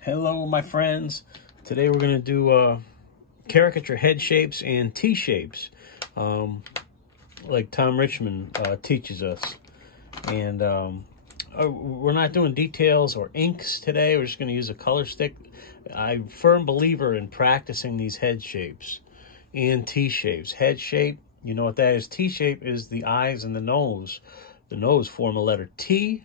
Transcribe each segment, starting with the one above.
Hello, my friends. Today we're going to do caricature head shapes and T-shapes, like Tom Richmond teaches us. And we're not doing details or inks today. We're just going to use a color stick. I'm a firm believer in practicing these head shapes and T-shapes. Head shape, you know what that is. T-shape is the eyes and the nose. The nose form a letter T.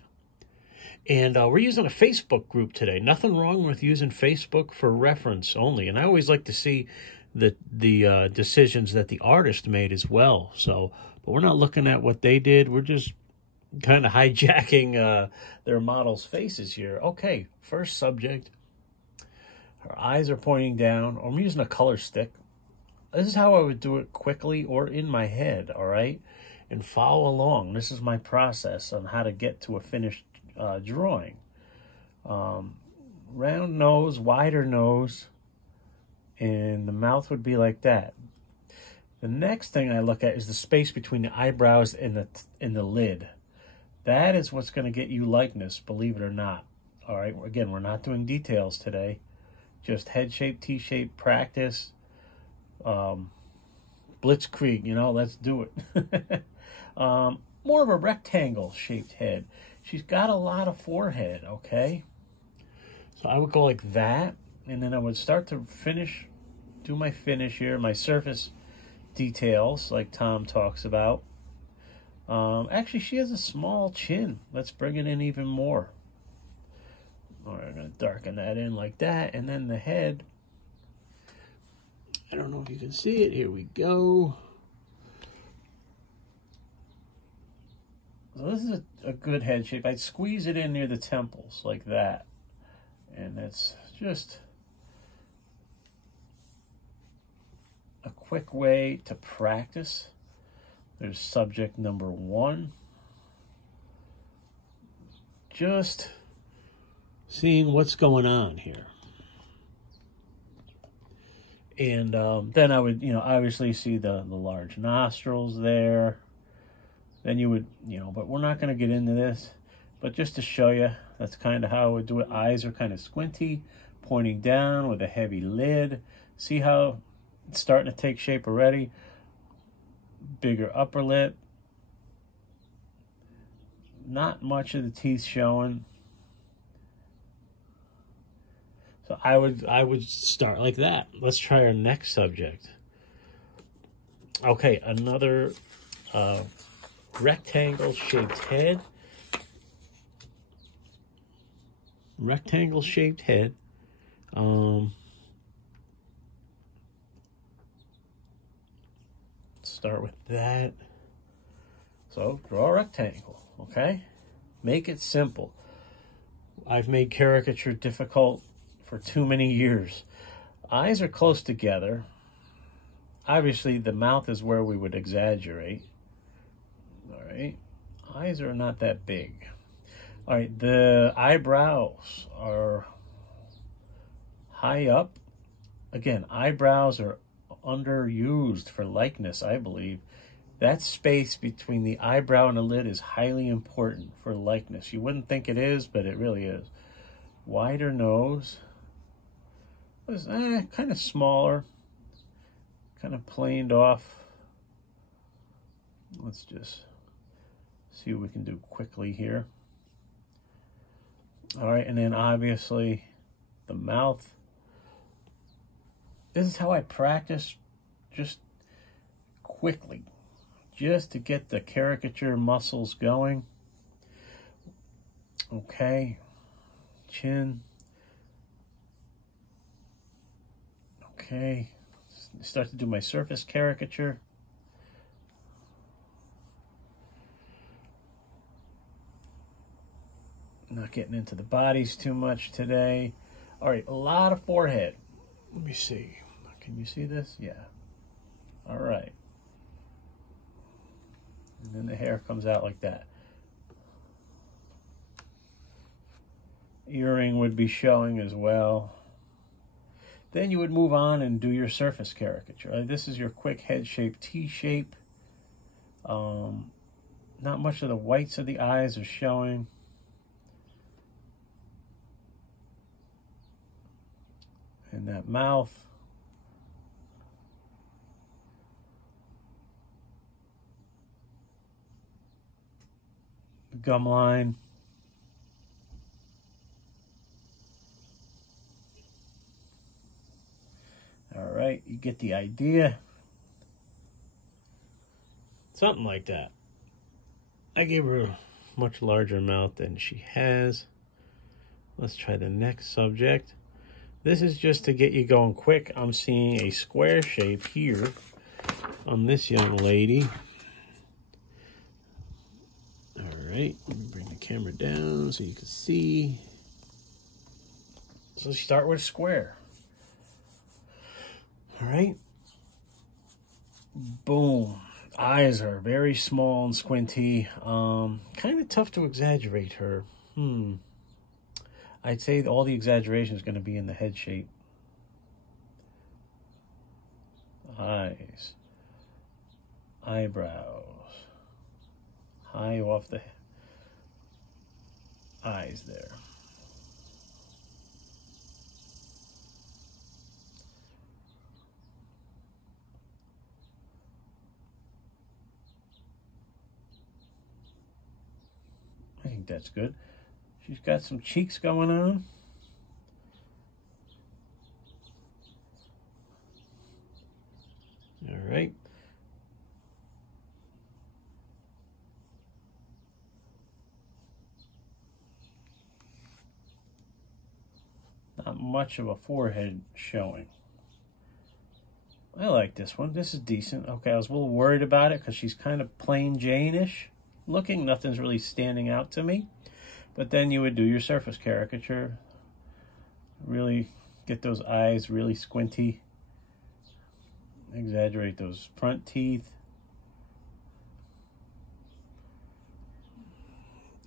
And we're using a Facebook group today. Nothing wrong with using Facebook for reference only. And I always like to see the decisions that the artist made as well. So, but we're not looking at what they did. We're just kind of hijacking their models' faces here. Okay, first subject. Her eyes are pointing down. I'm using a color stick. This is how I would do it quickly or in my head, all right? And follow along. This is my process on how to get to a finished drawing. Round nose, wider nose, and the mouth would be like that. The next thing I look at is the space between the eyebrows and the lid. That is what's going to get you likeness, believe it or not. All right, again, we're not doing details today. Just head shape, T-shape practice. Blitzkrieg, you know, let's do it. More of a rectangle-shaped head. She's got a lot of forehead, okay? So I would go like that, and then I would start to do my finish here, my surface details, like Tom talks about. Actually, she has a small chin. Let's bring it in even more. All right, I'm going to darken that in like that, and then the head. I don't know if you can see it. Here we go. So this is a good head shape. I'd squeeze it in near the temples like that. And it's just a quick way to practice. There's subject number 1. Just seeing what's going on here. And then I would, obviously see the large nostrils there. Then you would, but we're not going to get into this. But just to show you, that's kind of how I would do it. Eyes are kind of squinty, pointing down with a heavy lid. See how it's starting to take shape already? Bigger upper lip. Not much of the teeth showing. So I would start like that. Let's try our next subject. Okay, another rectangle-shaped head. Rectangle-shaped head. Start with that. So draw a rectangle, okay? Make it simple. I've made caricature difficult for too many years. Eyes are close together. Obviously, the mouth is where we would exaggerate. All right, eyes are not that big. All right, the eyebrows are high up. Again, eyebrows are underused for likeness, I believe. That space between the eyebrow and the lid is highly important for likeness. You wouldn't think it is, but it really is. Wider nose. Was kind of smaller, kind of planed off. Let's just see what we can do quickly here. All right, and then obviously the mouth. This is how I practice, just quickly, just to get the caricature muscles going. Okay, chin. Okay, start to do my surface caricature. Not getting into the bodies too much today. All right, a lot of forehead. Let me see. Can you see this? Yeah. All right. And then the hair comes out like that. Earring would be showing as well. Then you would move on and do your surface caricature. This is your quick head shape, T-shape. Not much of the whites of the eyes are showing. And that mouth. Gum line. All right, you get the idea. Something like that. I gave her a much larger mouth than she has. Let's try the next subject. This is just to get you going quick. I'm seeing a square shape here on this young lady. All right, let me bring the camera down so you can see. So start with a square. All right. Boom. Eyes are very small and squinty. Kind of tough to exaggerate her. I'd say all the exaggeration is going to be in the head shape. Eyes. Eyebrows. High off the eyes there. I think that's good. She's got some cheeks going on. All right. Not much of a forehead showing. I like this one. This is decent. Okay, I was a little worried about it because she's kind of plain Jane-ish looking. Nothing's really standing out to me. But then you would do your surface caricature. Really get those eyes really squinty. Exaggerate those front teeth.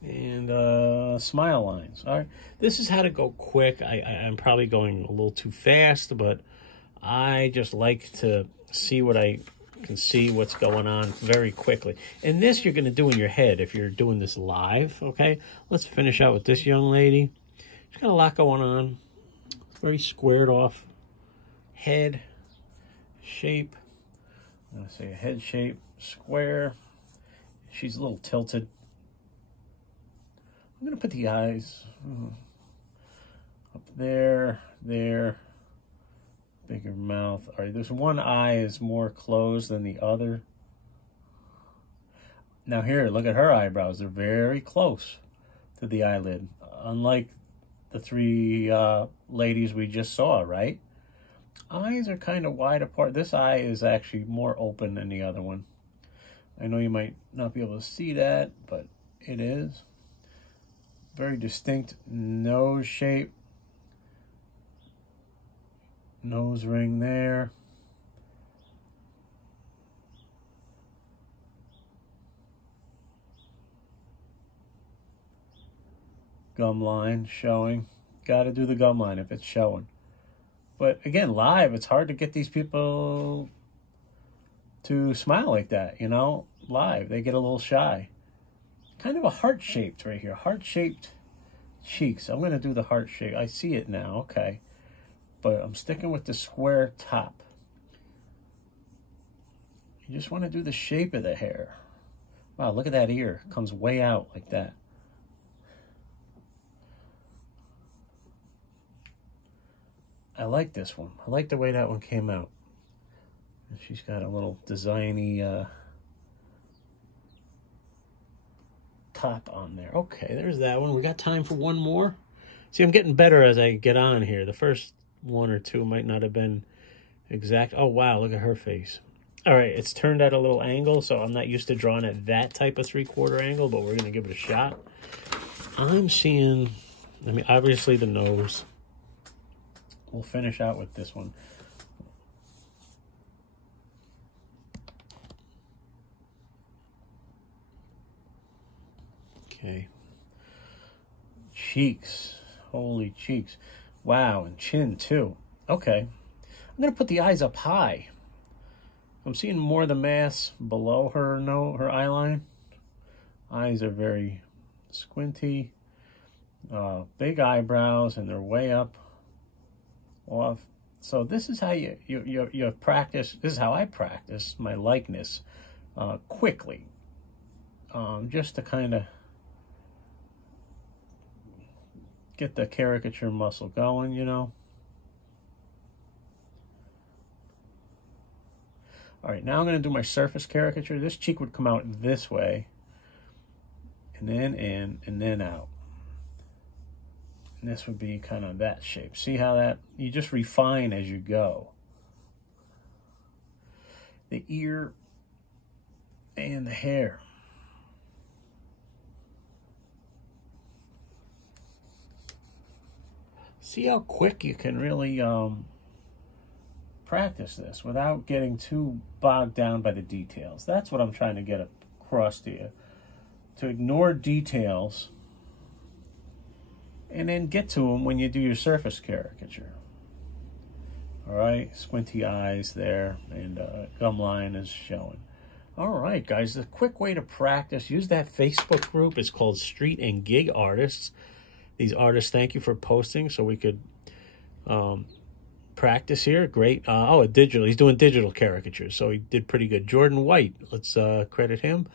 And smile lines. All right, this is how to go quick. I'm probably going a little too fast, but I just like to see what I can see, what's going on very quickly. And this you're going to do in your head if you're doing this live, okay? Let's finish out with this young lady. She's got a lot going on. Very squared off head shape. I'm going to say a head shape, square. She's a little tilted. I'm going to put the eyes up there, there. Bigger mouth. All right, there's one eye is more closed than the other. Now here, look at her eyebrows. They're very close to the eyelid. Unlike the three ladies we just saw, right? Eyes are kind of wide apart. This eye is actually more open than the other one. I know you might not be able to see that, but it is. Very distinct nose shape. Nose ring there. Gum line showing. Got to do the gum line if it's showing. But again, live, it's hard to get these people to smile like that, you know? Live, they get a little shy. Kind of a heart-shaped right here. Heart-shaped cheeks. I'm going to do the heart shape. I see it now. Okay. But I'm sticking with the square top. You just want to do the shape of the hair. Wow, look at that ear. It comes way out like that. I like this one. I like the way that one came out. And she's got a little designy top on there. Okay, there's that one. We got time for one more. See, I'm getting better as I get on here. The first one or two might not have been exact. Oh, wow, look at her face. All right, it's turned at a little angle, so I'm not used to drawing at that type of 3/4 angle, but we're going to give it a shot. I'm seeing, I mean, obviously the nose. We'll finish out with this one. Okay. Cheeks. Holy cheeks. Wow, and chin too. Okay. I'm going to put the eyes up high. I'm seeing more of the mass below her her eye line. Eyes are very squinty. Big eyebrows, and they're way up off So this is how you practice. This is how I practice my likeness quickly, just to kind of get the caricature muscle going, you know. All right, now I'm going to do my surface caricature. This cheek would come out this way, and then in, and then out. And this would be kind of that shape. See how that, you just refine as you go. The ear and the hair. See how quick you can really practice this without getting too bogged down by the details. That's what I'm trying to get across to you. To ignore details and then get to them when you do your surface caricature. All right, squinty eyes there, and gum line is showing. All right, guys, the quick way to practice, use that Facebook group. It's called Street and Gig Artists. These artists, thank you for posting so we could practice here. Great. Oh, digital. He's doing digital caricatures, so he did pretty good. Jordan White, let's credit him.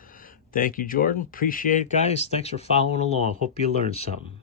Thank you, Jordan. Appreciate it, guys. Thanks for following along. Hope you learned something.